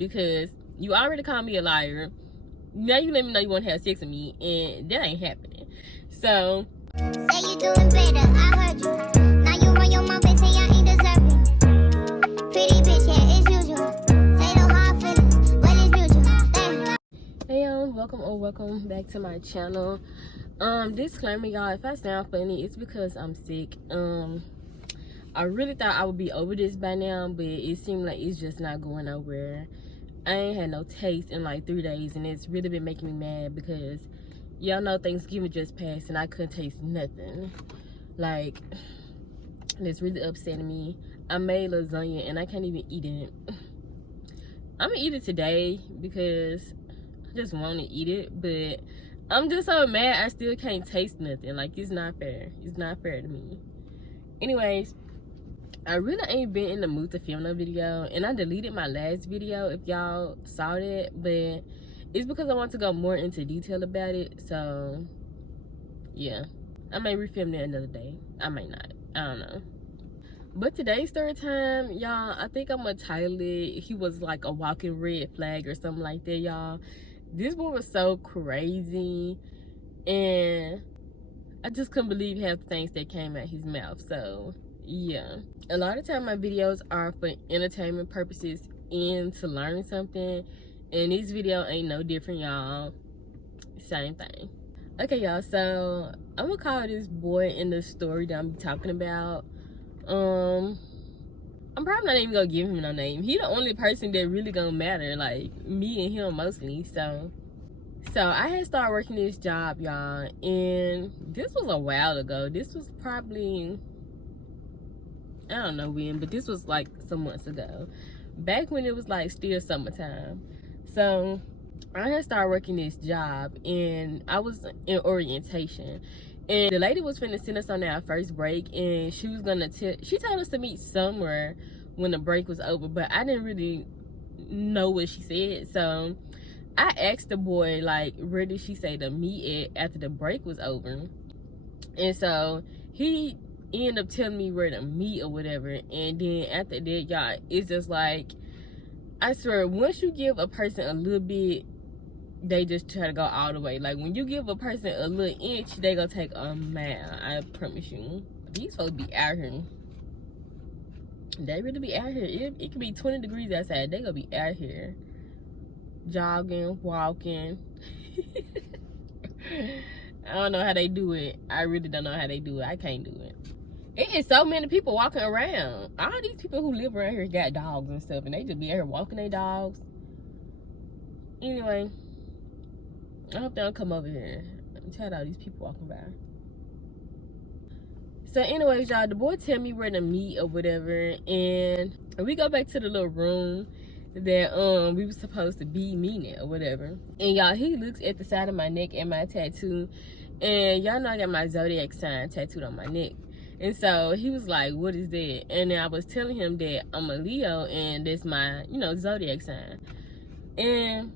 because you already called me a liar. Now you let me know you want to have sex with me, and that ain't happening. So say you doing better, I heard you. Now you run your mouth and say I ain't deserving. Pretty bitch, yeah, it's usual. Say no hard feelings, well it's mutual. Damn. hey y'all, welcome back to my channel. Disclaimer, y'all, if I sound funny, it's because I'm sick. I really thought I would be over this by now, but it seemed like it's just not going nowhere. I ain't had no taste in like 3 days, and it's really been making me mad because y'all know Thanksgiving just passed and I couldn't taste nothing. Like, it's really upsetting me. I made lasagna and I can't even eat it. I'm gonna eat it today because I just want to eat it, but I'm just so mad I still can't taste nothing. Like, it's not fair. It's not fair to me. Anyways, I really ain't been in the mood to film no video, and I deleted my last video if y'all saw that, but it's because I want to go more into detail about it. So yeah, I may refilm it another day. I may not, I don't know. But today's story time, y'all, I think I'm gonna title it "He Was Like a Walking Red Flag" or something like that. Y'all, this boy was so crazy, and I just couldn't believe half the things that came out his mouth. So yeah, a lot of time my videos are for entertainment purposes and to learn something, and this video ain't no different, y'all. Same thing. Okay, y'all, so I'm gonna call this boy in the story that I'm talking about. I'm probably not even gonna give him no name. He the only person that really gonna matter, like me and him mostly. So I had started working this job, y'all, and this was a while ago. This was probably, I don't know when, but this was like some months ago, back when it was like still summertime. So I had started working this job, and I was in orientation, and the lady was finna send us on our first break, and she was gonna she told us to meet somewhere when the break was over, but I didn't really know what she said. So I asked the boy, like, where did she say to meet at after the break was over? And so he ended up telling me where to meet or whatever. And then after that, y'all, it's just like, I swear, once you give a person a little bit, they just try to go all the way. Like, when you give a person a little inch, they gonna take a mile. I promise you. These folks be out here. They really be out here. It could be 20 degrees outside. They gonna be out here jogging, walking. I don't know how they do it. I really don't know how they do it. I can't do it. It is so many people walking around. All these people who live around here got dogs and stuff, and they just be out here walking their dogs. Anyway, I hope they don't come over here. I'm tired of all these people walking by. So anyways, y'all, the boy tell me where to meet or whatever, and we go back to the little room that we was supposed to be meeting or whatever. And y'all, he looks at the side of my neck and my tattoo, and y'all know I got my zodiac sign tattooed on my neck. And so he was like, what is that? And then I was telling him that I'm a Leo, and that's my, you know, zodiac sign. And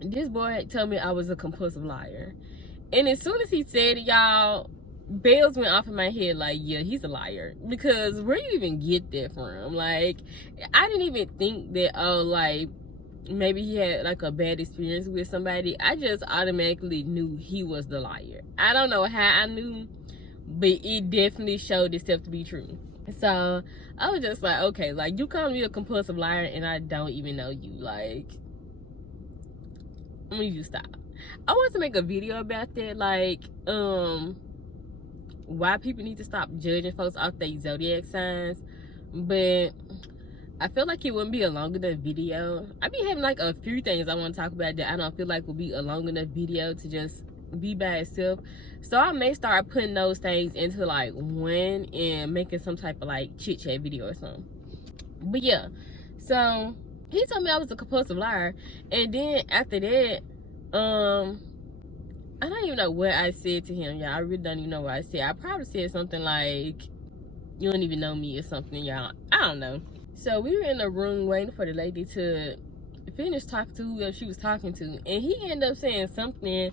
this boy told me I was a compulsive liar. And as soon as he said it, y'all, bells went off in my head, like, yeah, he's a liar. Because where you even get that from? Like, I didn't even think that, oh, like, maybe he had like a bad experience with somebody. I just automatically knew he was the liar. I don't know how I knew, but it definitely showed itself to be true. So I was just like, okay, like, you call me a compulsive liar and I don't even know you. Like, let me just stop. I want to make a video about that, like, why people need to stop judging folks off their zodiac signs, but I feel like it wouldn't be a long enough video. I be having like a few things I want to talk about that I don't feel like will be a long enough video to just be by itself. So I may start putting those things into like one and making some type of like chit chat video or something. But yeah, so he told me I was a compulsive liar, and then after that, I don't even know what I said to him, y'all. I really don't even know what I said. I probably said something like, you don't even know me or something, y'all. I don't know. So we were in the room waiting for the lady to finish talking to whoever she was talking to, and he ended up saying something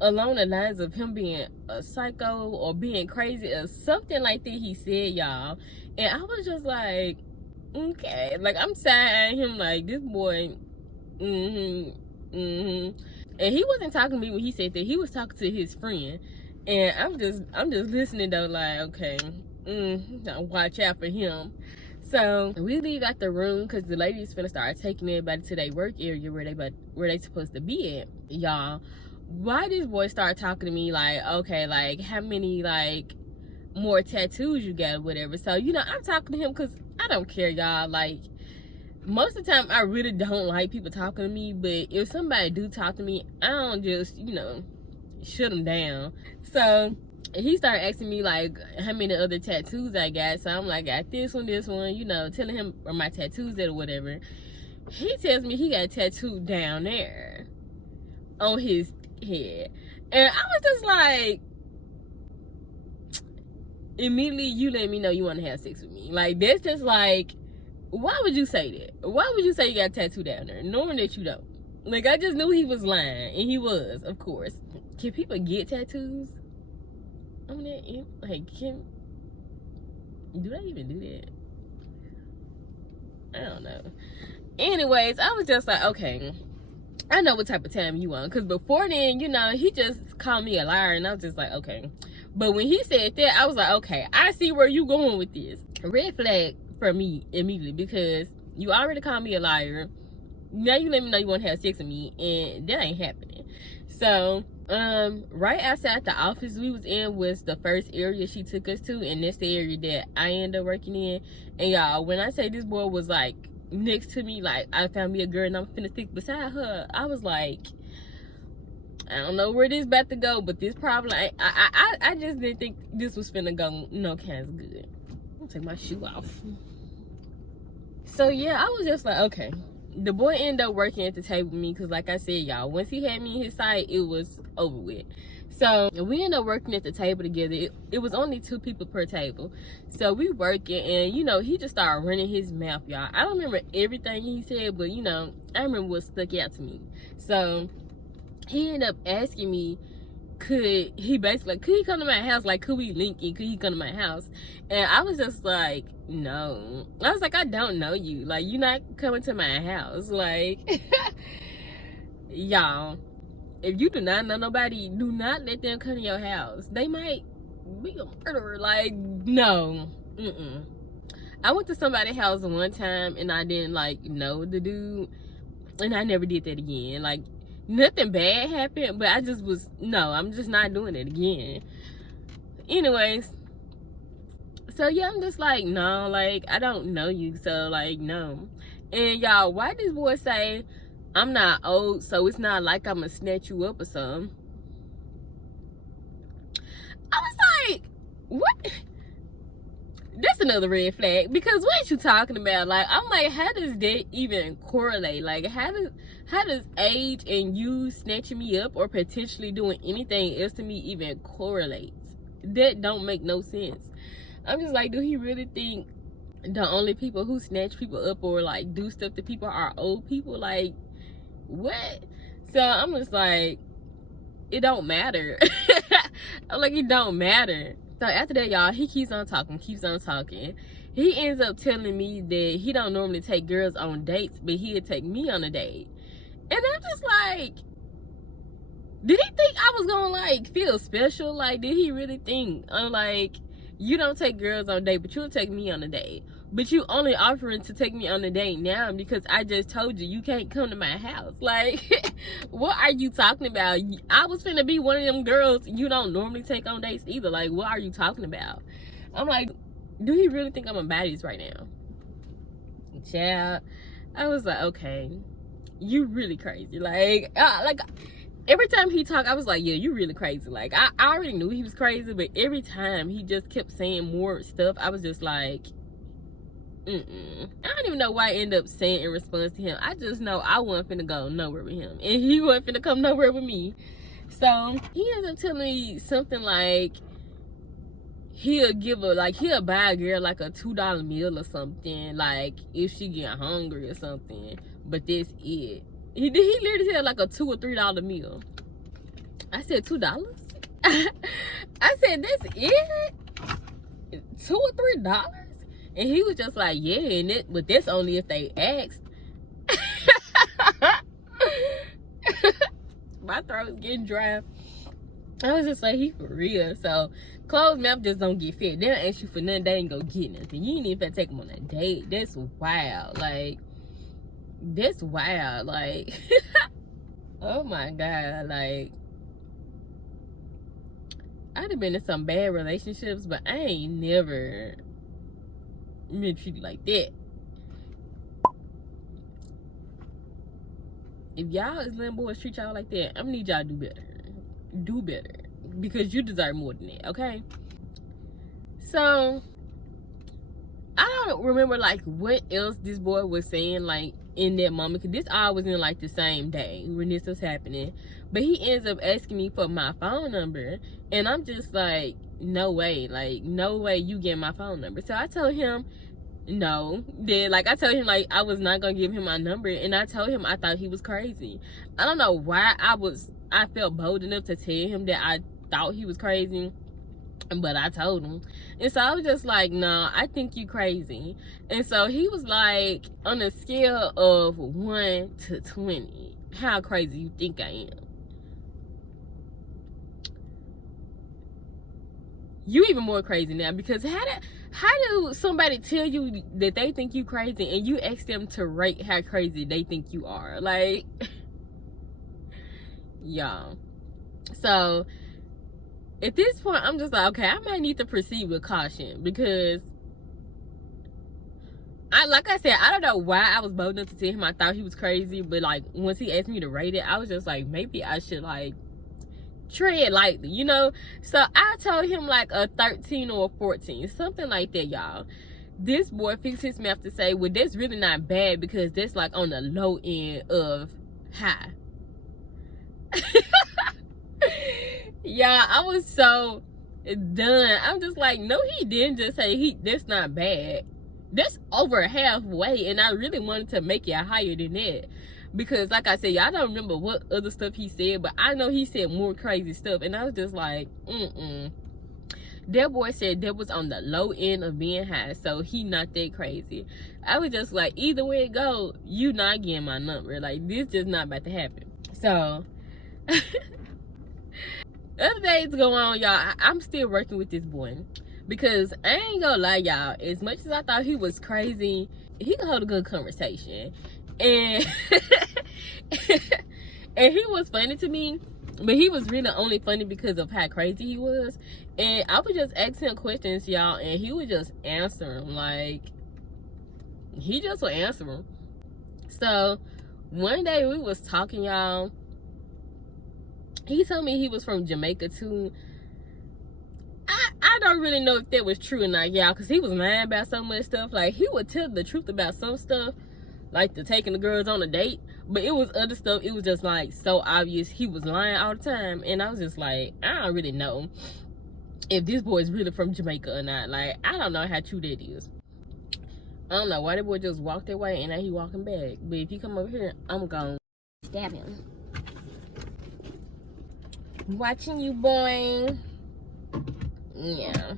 along the lines of him being a psycho or being crazy or something like that he said, y'all. And I was just like, Okay, like I'm sad at him, like this boy. And he wasn't talking to me when he said that. He was talking to his friend, and I'm just listening though, like, okay, now watch out for him. So we leave out the room because the ladies finna start taking everybody to their work area where they supposed to be at. Y'all, why this boy start talking to me like, okay, like how many like more tattoos you got or whatever. So you know, I'm talking to him because I don't care, y'all. Like, most of the time I really don't like people talking to me, but if somebody do talk to me, I don't just, you know, shut them down. So he started asking me like how many other tattoos I got. So I'm like, got this one, you know, telling him where my tattoos at or whatever. He tells me he got a tattoo down there on his head, and I was just like, immediately you let me know you want to have sex with me. Like, that's just like, why would you say that? Why would you say you got a tattoo down there knowing that you don't? Like, I just knew he was lying, and he was, of course. Can people get tattoos on that? Like, do they even do that? I don't know. Anyways, I was just like, okay, I know what type of time you want. Because before then, you know, he just called me a liar, and I was just like, okay. But when he said that, I was like, okay, I see where you going with this. Red flag for me immediately, because you already called me a liar. Now you let me know you want to have sex with me, and that ain't happening. So right outside the office we was in was the first area she took us to, and that's the area that I ended up working in. And y'all, when I say this boy was like next to me, like I found me a girl and I'm finna stick beside her, I was like, I don't know where this about to go, but this probably I just didn't think this was finna go no kinds good. I'm gonna take my shoe off. So yeah, I was just like, okay. The boy ended up working at the table with me because, like I said, y'all, once he had me in his sight, it was over with. So we ended up working at the table together. It was only 2 people per table. So we working, and you know, he just started running his mouth, y'all. I don't remember everything he said, but you know, I remember what stuck out to me. So he ended up asking me, could he come to my house? Like, could we link in? Could he come to my house? And I was just like, no. I was like, I don't know you. Like, you're not coming to my house. Like, y'all, if you do not know nobody, do not let them come to your house. They might be a murderer. Like, no. I went to somebody's house one time, and I didn't, like, know the dude. And I never did that again. Like, nothing bad happened, but I just was, no, I'm just not doing it again. Anyways, so yeah, I'm just like, no, like, I don't know you, so like, no. And y'all, why this boy say I'm not old, so it's not like I'm gonna snatch you up or something? I was like, what? That's another red flag, because what you talking about? Like, I'm like, how does that even correlate? Like, how does age and you snatching me up or potentially doing anything else to me even correlate? That don't make no sense. I'm just like, do he really think the only people who snatch people up or like do stuff to people are old people? Like, what? So I'm just like, it don't matter. I'm like, it don't matter. So after that, y'all, he keeps on talking. He ends up telling me that he don't normally take girls on dates, but he'd take me on a date. And I'm just like, did he think I was gonna like feel special? Like, did he really think, I'm like, you don't take girls on a date, but you'll take me on a date? But you only offering to take me on a date now because I just told you can't come to my house. Like, what are you talking about? I was finna be one of them girls you don't normally take on dates either. Like, what are you talking about? I'm like, do he really think I'm a baddie right now? Child, I was like, okay, you really crazy. Like every time he talked, I was like, yeah, you really crazy. Like, I already knew he was crazy, but every time he just kept saying more stuff, I was just like, I don't even know why I ended up saying in response to him. I just know I wasn't finna go nowhere with him, and he wasn't finna come nowhere with me. So he ended up telling me something like he'll buy a girl like a $2 meal or something, like if she get hungry or something. But that's it. He literally said like a $2 or $3 meal. I said $2. I said, that's it? $2 or $3? And he was just like, yeah, but that's only if they asked. My throat's getting dry. I was just like, he for real. So closed mouth just don't get fed. They don't ask you for nothing, they ain't gonna get nothing. You ain't even take them on a date. That's wild. Like, that's wild. Like, oh my God. Like, I'd have been in some bad relationships, but I ain't never been treated like that. If y'all as little boys treat y'all like that, I'm gonna need y'all to do better. Do better. Because you deserve more than that, okay? So, I don't remember, like, what else this boy was saying, like, in that moment. Because this all was in, like, the same day when this was happening. But he ends up asking me for my phone number. And I'm just like, no way. Like, no way you get my phone number. So, I told him, no. Then, like, I told him, like, I was not going to give him my number. And I told him I thought he was crazy. I don't know why I felt bold enough to tell him that I thought he was crazy, but I told him. And so I was just like, no, I think you crazy. And so he was like, on a scale of 1 to 20, how crazy you think I am? You even more crazy now, because how do somebody tell you that they think you crazy and you ask them to rate how crazy they think you are? Like, y'all. So at this point, I'm just like, okay, I might need to proceed with caution, because like I said, I don't know why I was bold enough to tell him I thought he was crazy, but like once he asked me to rate it, I was just like, maybe I should like tread lightly, you know? So I told him like a 13 or a 14, something like that, y'all. This boy fixed his mouth to say, well, that's really not bad, because that's like on the low end of high. Yeah, I was so done. I'm just like, no, he didn't just say that's not bad. That's over halfway, and I really wanted to make it higher than that, because like I said, y'all don't remember what other stuff he said, but I know he said more crazy stuff, and I was just like, that boy said that was on the low end of being high, so he not that crazy. I was just like, either way it go, you not getting my number. Like, this just not about to happen. So other days go on, y'all. I'm still working with this boy, because I ain't gonna lie, y'all, as much as I thought he was crazy, he can hold a good conversation, and and he was funny to me, but he was really only funny because of how crazy he was. And I would just ask him questions, y'all, and he would just answer them. Like, he just would answer them. So one day we was talking, y'all. He told me he was from Jamaica too. I don't really know if that was true or not, y'all, because he was lying about so much stuff. Like, he would tell the truth about some stuff, like the taking the girls on a date, but it was other stuff, it was just like so obvious he was lying all the time. And I was just like, I don't really know if this boy is really from Jamaica or not. Like, I don't know how true that is. I don't know why that boy just walked that way and now he walking back. But if he come over here, I'm gonna stab him. Watching you, boy. Yeah.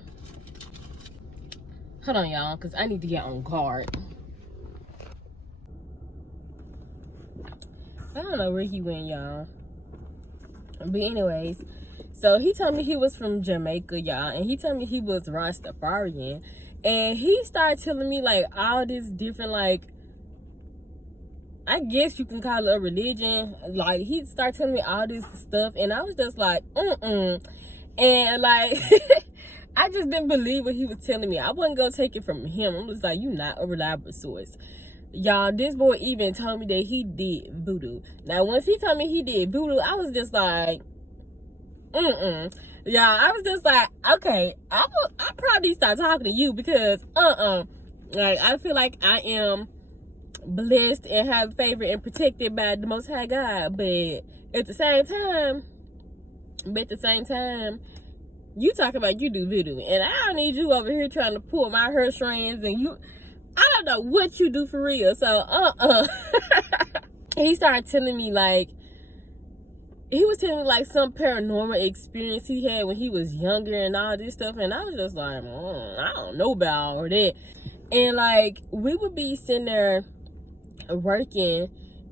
Hold on, y'all, because I need to get on guard. I don't know where he went, y'all. But anyways, so he told me he was from Jamaica, y'all. And he told me he was Rastafarian. And he started telling me, like, all this different, like, I guess you can call it a religion. Like, he started telling me all this stuff, and I was just like, and like, I just didn't believe what he was telling me. I wasn't gonna take it from him. I'm just like, you not a reliable source. Y'all, this boy even told me that he did voodoo. Now, once he told me he did voodoo, I was just like, Y'all, I was just like, okay, I probably start talking to you, because, like, I feel like I am blessed and have favor and protected by the Most High God, but at the same time, you talk about you do voodoo, and I don't need you over here trying to pull my heartstrings, and I don't know what you do for real. So he started telling me, like, he was telling me like some paranormal experience he had when he was younger and all this stuff, and I was just like, I don't know about all that. And like we would be sitting there working,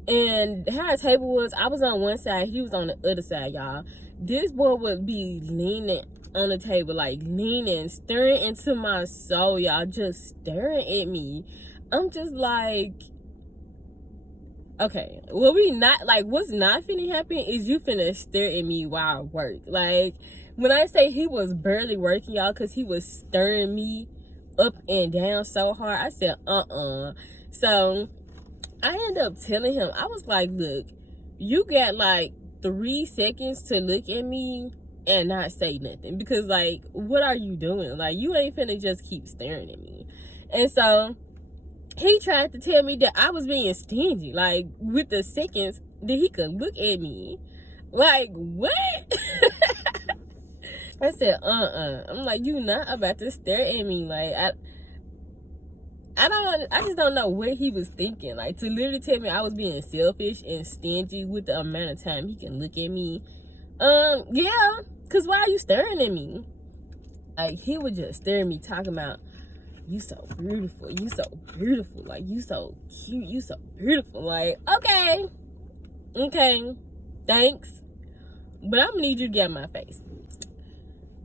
and how our table was, I was on one side, he was on the other side, y'all. This boy would be leaning on the table, like leaning, staring into my soul, y'all, just staring at me. I'm just like, okay, well, we not like, what's not finna happen is you finna stare at me while I work. Like, when I say he was barely working, y'all, because he was stirring me up and down so hard, I said so I ended up telling him, I was like, look, you got like 3 seconds to look at me and not say nothing, because like, what are you doing? Like, you ain't finna just keep staring at me. And so he tried to tell me that I was being stingy, like with the seconds that he could look at me. Like, what? I said, I'm like, you not about to stare at me. Like, I just don't know what he was thinking. Like, to literally tell me I was being selfish and stingy with the amount of time he can look at me. Yeah, because why are you staring at me? Like, he would just stare at me talking about, you so beautiful, you so beautiful, like, you so cute, you so beautiful. Like, okay, thanks, but I'm gonna need you to get out of my face.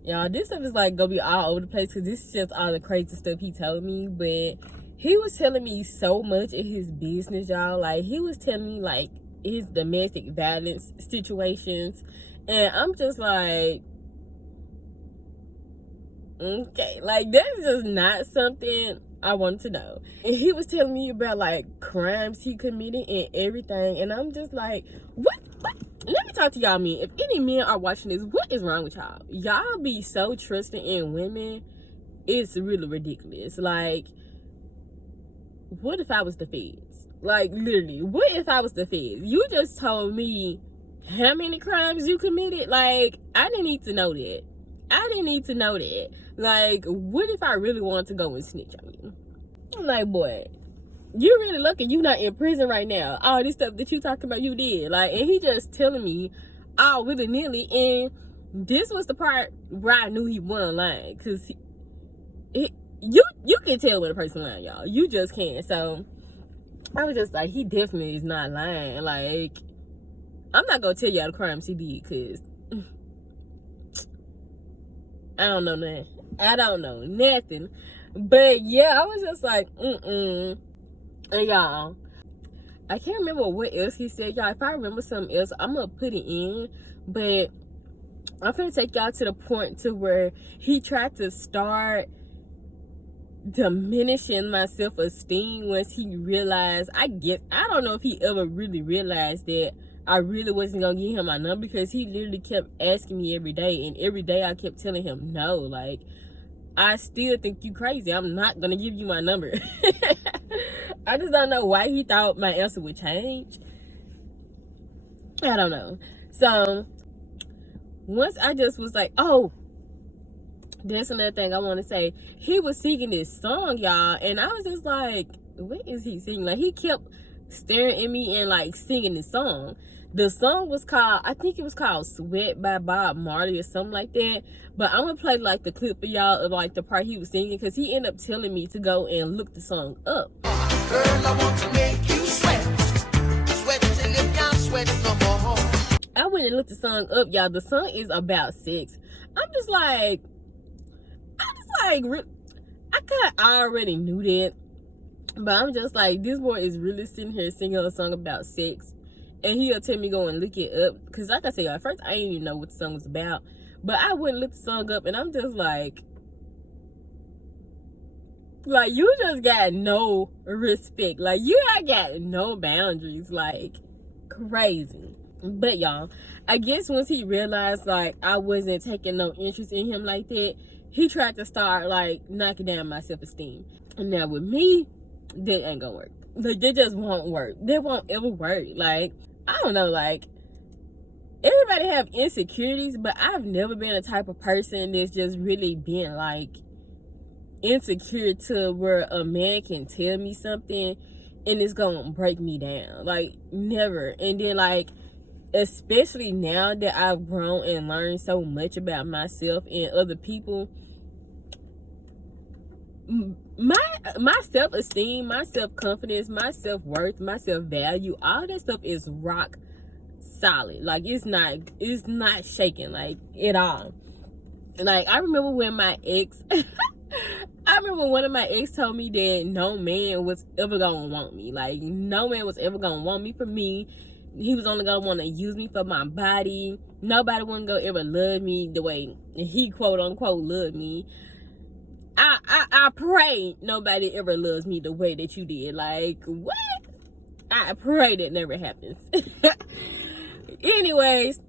Y'all, this stuff is like gonna be all over the place, because this is just all the crazy stuff he told me. But he was telling me so much of his business, y'all. Like, he was telling me like his domestic violence situations, and I'm just like, okay, like, that's just not something I wanted to know. And he was telling me about like crimes he committed and everything, and I'm just like, what? Let me talk to y'all men. If any men are watching this, what is wrong with y'all? Y'all be so trusting in women. It's really ridiculous. Like, what if I was the feds? Like, literally, what if I was the feds? You just told me how many crimes you committed. Like, I didn't need to know that. Like, what if I really wanted to go and snitch on you? I'm like, boy, you really lucky you not in prison right now. All this stuff that you talking about, you did. Like, and he just telling me all willy-nilly. And this was the part where I knew he wasn't lying, because you can tell when a person lying, y'all. You just can't. So I was just like, he definitely is not lying. Like, I'm not gonna tell y'all the crimes he did, because I don't know nothing. But yeah, I was just like, and y'all, I can't remember what else he said, y'all. If I remember something else, I'm gonna put it in. But I'm gonna take y'all to the point to where he tried to start diminishing my self-esteem once he realized, I don't know if he ever really realized that I really wasn't gonna give him my number, because he literally kept asking me every day, and every day I kept telling him no. Like, I still think you crazy. I'm not gonna give you my number. I just don't know why he thought my answer would change. I don't know. So once I just was like, oh, that's another thing I want to say. He was singing this song, y'all, and I was just like, what is he singing? Like, he kept staring at me and like singing this song. The song was called, I think it was called Sweat by Bob Marley or something like that. But I'm gonna play like the clip for y'all of like the part he was singing, because he ended up telling me to go and look the song up. Girl, I want to make you sweat. Sweat till you can't sweat no more. I went and looked the song up, y'all. The song is about sex. I kind of already knew that, but I'm just like, this boy is really sitting here singing a song about sex, and he'll tell me go and look it up. Because like I said, at first I didn't even know what the song was about, but I went and looked the song up, and I'm just like, you just got no respect. Like, you got no boundaries. Like, crazy. But y'all, I guess once he realized like I wasn't taking no interest in him like that, he tried to start like knocking down my self-esteem. And now with me, that ain't gonna work. Like, that just won't work. That won't ever work. Like, I don't know, like, everybody have insecurities, but I've never been a type of person that's just really been like insecure to where a man can tell me something and it's gonna break me down. Like, never. And then like, especially now that I've grown and learned so much about myself and other people, my self-esteem, my self-confidence, my self-worth, my self-value, all that stuff is rock solid. Like it's not shaking like at all. Like I remember when my ex I remember one of my ex told me that no man was ever gonna want me. Like no man was ever gonna want me for me. He was only gonna want to use me for my body. Nobody wasn't gonna ever love me the way he quote unquote loved me. I pray nobody ever loves me the way that you did. Like what? I pray that never happens. Anyways,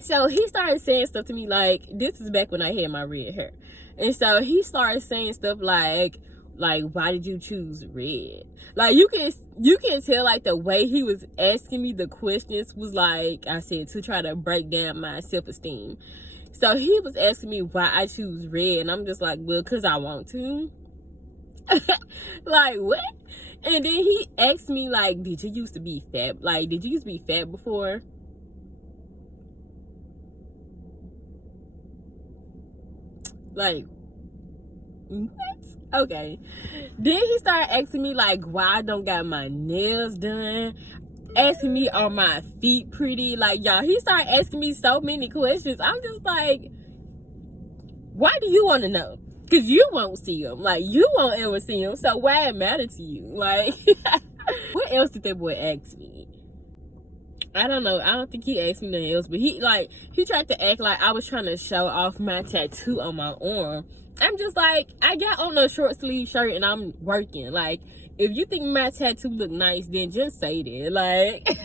so he started saying stuff to me like, this is back when I had my red hair. And so he started saying stuff like why did you choose red? Like you can tell like the way he was asking me the questions was like I said, to try to break down my self-esteem. So he was asking me why I choose red, and I'm just like, well, cause I want to. Like what? And then he asked me like, did you used to be fat? Like, did you used to be fat before? Like, what? Okay. Then he started asking me like why I don't got my nails done, asking me are my feet pretty. Like y'all, he started asking me so many questions. I'm just like, why do you want to know? Because you won't see them. Like you won't ever see them, so why it matter to you? Like what else did that boy ask me? I don't know. I don't think he asked me nothing else, but he tried to act like I was trying to show off my tattoo on my arm. I'm just like, I got on a short sleeve shirt and I'm working. Like, if you think my tattoo look nice, then just say that. Like, it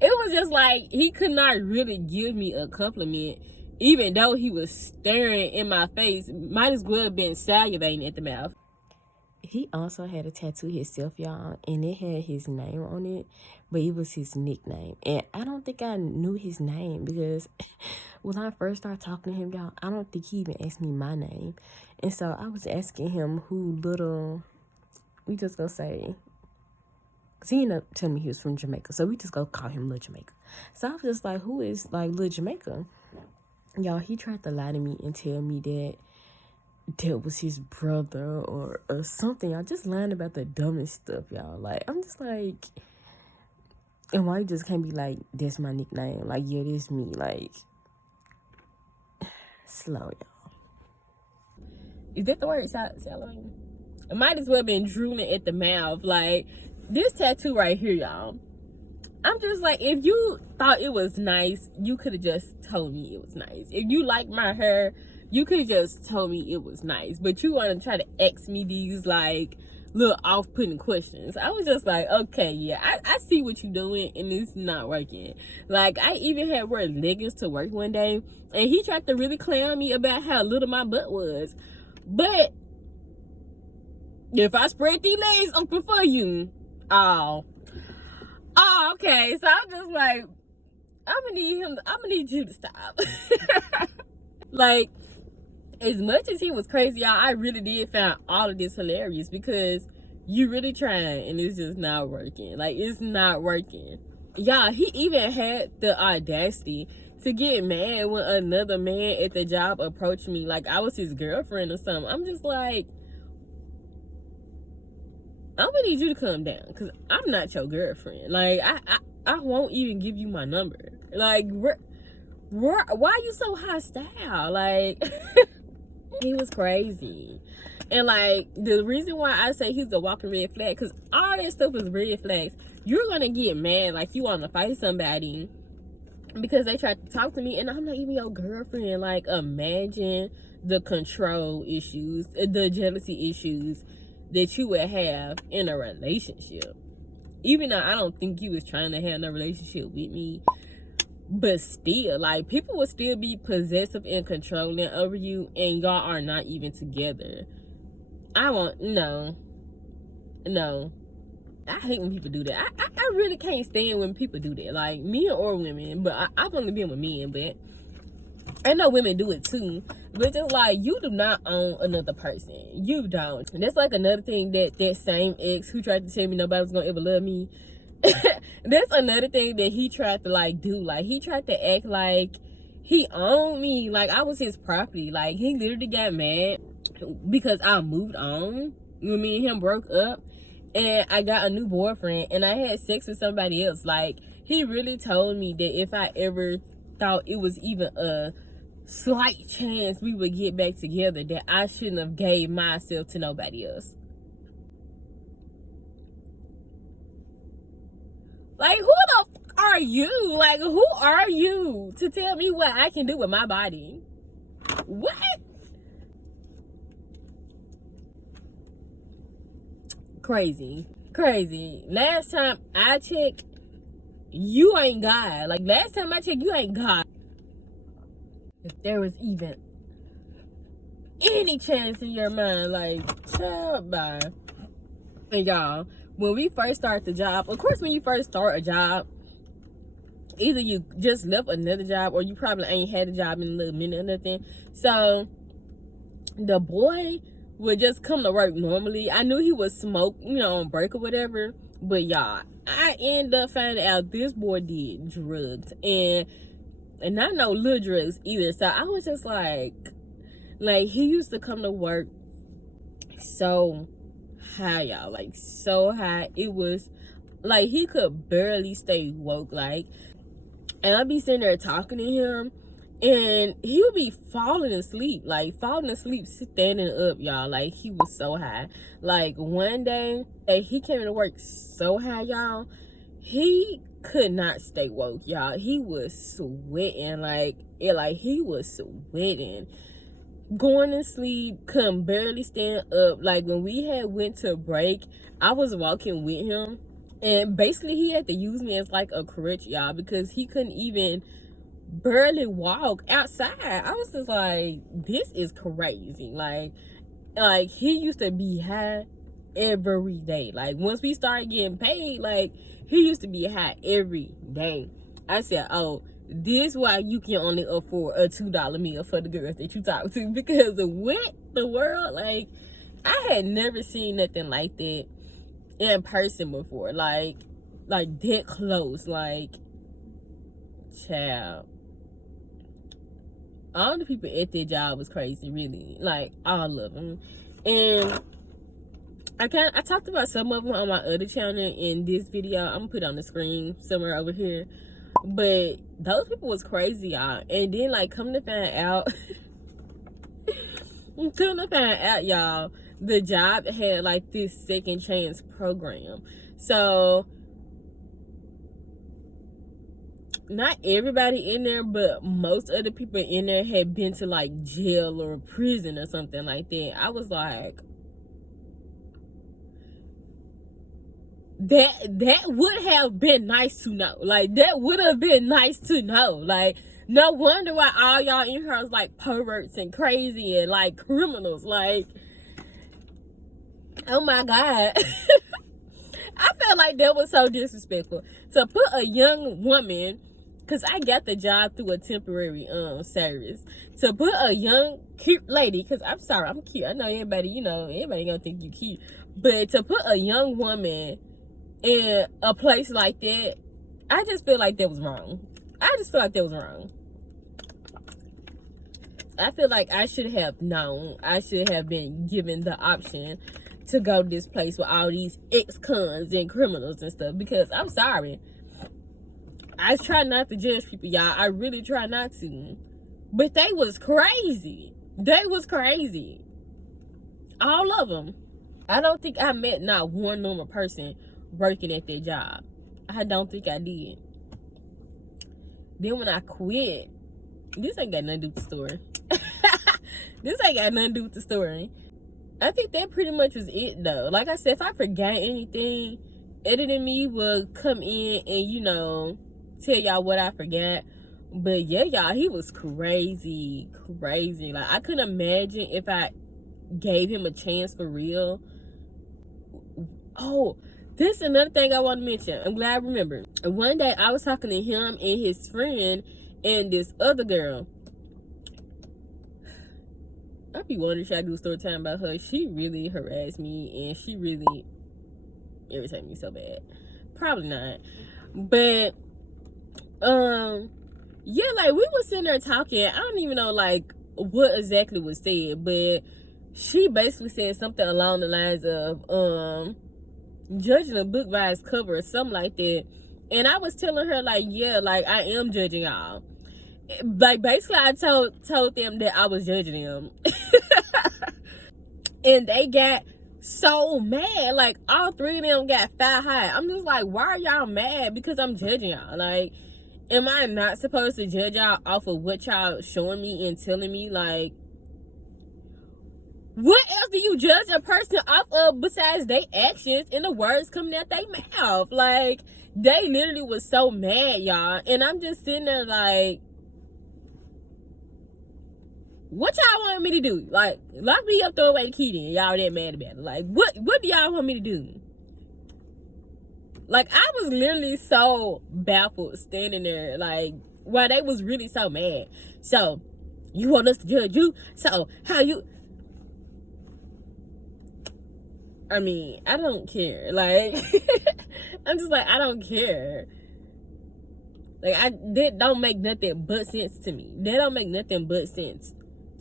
was just like, he could not really give me a compliment, even though he was staring in my face. Might as well have been salivating at the mouth. He also had a tattoo himself, y'all, and it had his name on it, but it was his nickname. And I don't think I knew his name because when I first started talking to him, y'all, I don't think he even asked me my name. And so I was asking him who little, we just gonna say, because he ended up telling me he was from Jamaica, so we just go call him Little Jamaica. So I was just like, who is like Little Jamaica? Y'all, he tried to lie to me and tell me that was his brother or something. I just lying about the dumbest stuff, y'all. Like, I'm just like, and why you just can't be like, that's my nickname? Like, yeah, this me. Like, slow, y'all. Is that the word? Salon? It might as well have been drooling at the mouth. Like, this tattoo right here, y'all. I'm just like, if you thought it was nice, you could have just told me it was nice. If you like my hair, you could have just told me it was nice. But you want to try to ask me these, like, little off-putting questions. I was just like, okay, yeah, I see what you're doing, and it's not working. Like, I even had wear leggings to work one day, and he tried to really clown me about how little my butt was. But if I spread these legs open for you, oh, okay. So I'm just like, I'm gonna need you to stop. Like, as much as he was crazy, y'all, I really did find all of this hilarious because you really trying and it's just not working. Like, it's not working. Y'all, he even had the audacity to get mad when another man at the job approached me like I was his girlfriend or something. I'm just like, I'm gonna need you to calm down because I'm not your girlfriend. Like, I won't even give you my number. Like, why are you so hostile? Like, he was crazy. And like, the reason why I say he's a walking red flag, because all that stuff is red flags. You're gonna get mad like you want to fight somebody because they tried to talk to me and I'm not even your girlfriend. Like, imagine the control issues, the jealousy issues that you would have in a relationship. Even though I don't think you was trying to have no relationship with me, but still, like, people will still be possessive and controlling over you and y'all are not even together. No. I hate when people do that. I really can't stand when people do that. Like, men or women, but I've only been with men, but I know women do it too. But just like, you do not own another person. You don't. And that's like another thing that same ex who tried to tell me nobody was gonna ever love me. That's another thing that he tried to like do. Like, he tried to act like he owned me, like I was his property. Like, he literally got mad because I moved on when me and him broke up, and I got a new boyfriend, and I had sex with somebody else. Like, he really told me that if I ever thought it was even a slight chance we would get back together, that I shouldn't have gave myself to nobody else. Like, who the f are you? Like, who are you to tell me what I can do with my body? What? Crazy. Last time I checked, you ain't God. Like, last time I checked, you ain't God. If there was even any chance in your mind, like, child, bye. And y'all, when we first start the job, of course, when you first start a job, either you just left another job or you probably ain't had a job in a little minute or nothing. So the boy would just come to work normally. I knew he would smoke, on break or whatever. But y'all, I ended up finding out this boy did drugs. And not no little drugs either. So I was just like he used to come to work so high, y'all. Like, so high. It was like he could barely stay woke. Like, and I'd be sitting there talking to him, and he would be falling asleep standing up, y'all. Like, he was so high. Like, one day he came to work so high, y'all, he could not stay woke, y'all. He was sweating, he was sweating, going to sleep, couldn't barely stand up. Like, when we had went to break, I was walking with him, and basically he had to use me as like a crutch, y'all, because he couldn't even barely walk outside. I was just like, this is crazy. Like he used to be high every day. Like, once we started getting paid, like, he used to be high every day. I said, oh, this why you can only afford a $2 meal for the girls that you talk to, because of what the world. Like, I had never seen nothing like that in person before. Like that close. Like, child, all the people at their job was crazy, really. Like, all of them. And I talked about some of them on my other channel in this video. I'm gonna put it on the screen somewhere over here. But those people was crazy, y'all. And then, like, come to find out, y'all, the job had like this second chance program. So not everybody in there, but most of the people in there had been to like jail or prison or something like that. I was like, that would have been nice to know. Like, that would have been nice to know. Like, no wonder why all y'all in here was like perverts and crazy and like criminals. Like, oh my God. I felt like that was so disrespectful to put a young woman, because I got the job through a temporary service, to put a young cute lady, because I'm sorry, I'm cute, I know everybody, everybody gonna think you cute, but to put a young woman in a place like that, I just feel like that was wrong. I feel like I should have known. I should have been given the option to go to this place with all these ex-cons and criminals and stuff, because I'm sorry, I try not to judge people, y'all. I really try not to. But they was crazy. All of them. I don't think I met not one normal person working at their job. I don't think I did. Then when I quit, this ain't got nothing to do with the story. I think that pretty much was it, though. Like I said, if I forgot anything, editing me will come in and, tell y'all what I forgot. But yeah, y'all, he was crazy. Like, I couldn't imagine if I gave him a chance for real. Oh, this is another thing I want to mention. I'm glad I remembered. One day I was talking to him and his friend and this other girl. I be wondering, should I do a story time about her? She really harassed me and she really irritated me so bad. Probably not. But yeah, like, we was sitting there talking. I don't even know like what exactly was said, but she basically said something along the lines of judging a book by its cover or something like that. And I was telling her, like, yeah, like, I am judging y'all. Like, basically, I told them that I was judging them. And they got so mad. Like, all three of them got fat high. I'm just like, why are y'all mad? Because I'm judging y'all. Like, am I not supposed to judge y'all off of what y'all showing me and telling me? Like, what else do you judge a person off of besides their actions and the words coming out their mouth? Like, they literally was so mad, y'all. And I'm just sitting there like, what y'all want me to do? Like, lock me up, throw away the key then. Y'all that mad about it. Like, what do y'all want me to do? Like, I was literally so baffled standing there, like, while they was really so mad. So, you want us to judge you? So, how you... I mean, I don't care. Like, I'm just like, I don't care. Like, that don't make nothing but sense to me. That don't make nothing but sense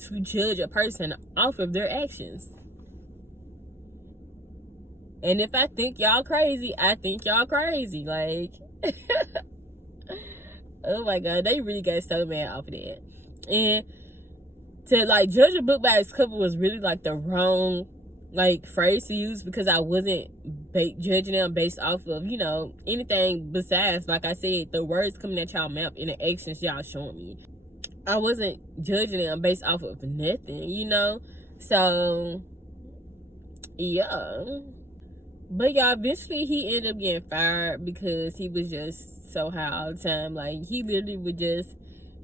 to judge a person off of their actions. And if I think y'all crazy, I think y'all crazy. Like, oh my God, they really got so mad off of that. And to, like, judge a book by its cover was really, like, the wrong, like, phrase to use, because I wasn't judging them based off of, you know, anything besides, like I said, the words coming at y'all mouth and the actions y'all showing me. I wasn't judging them based off of nothing, you know? So, yeah. But y'all, eventually he ended up getting fired because he was just so high all the time. Like, he literally would just,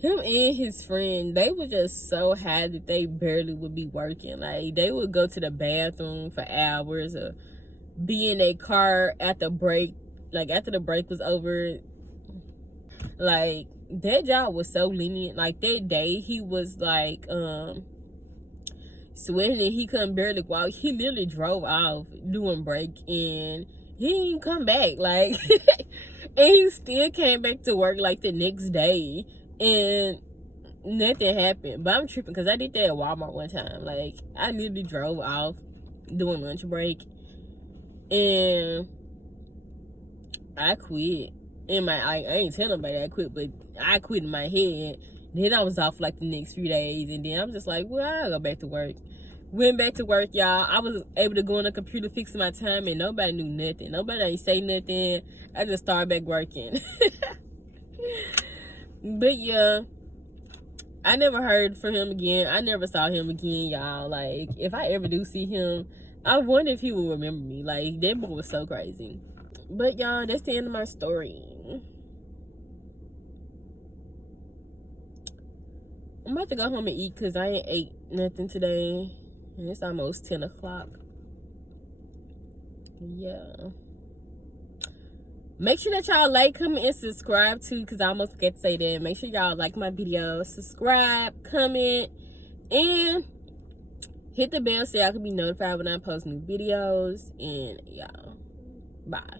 him and his friend, they were just so high that they barely would be working. Like, they would go to the bathroom for hours or be in a car at the break, like, after the break was over. Like, that job was so lenient. Like, that day, he was, like, sweating and he couldn't barely walk. He literally drove off doing break and he didn't even come back. Like, and he still came back to work, like, the next day. And nothing happened. But I'm tripping because I did that at Walmart one time. Like, I literally drove off doing lunch break and I quit. I ain't telling nobody I quit, but I quit in my head. Then I was off like the next few days, and then I'm just like, well, I'll go back to work. Went back to work, y'all. I was able to go on the computer, fix my time, and nobody knew nothing. Nobody ain't say nothing. I just started back working. But yeah, I never heard from him again. I never saw him again, y'all. Like, if I ever do see him, I wonder if he will remember me. Like, that boy was so crazy. But y'all, that's the end of my story. I'm about to go home and eat because I ain't ate nothing today. And it's almost 10 o'clock. Yeah. Make sure that y'all like, comment, and subscribe too, because I almost forgot to say that. Make sure y'all like my video, subscribe, comment, and hit the bell so y'all can be notified when I post new videos. And y'all, bye.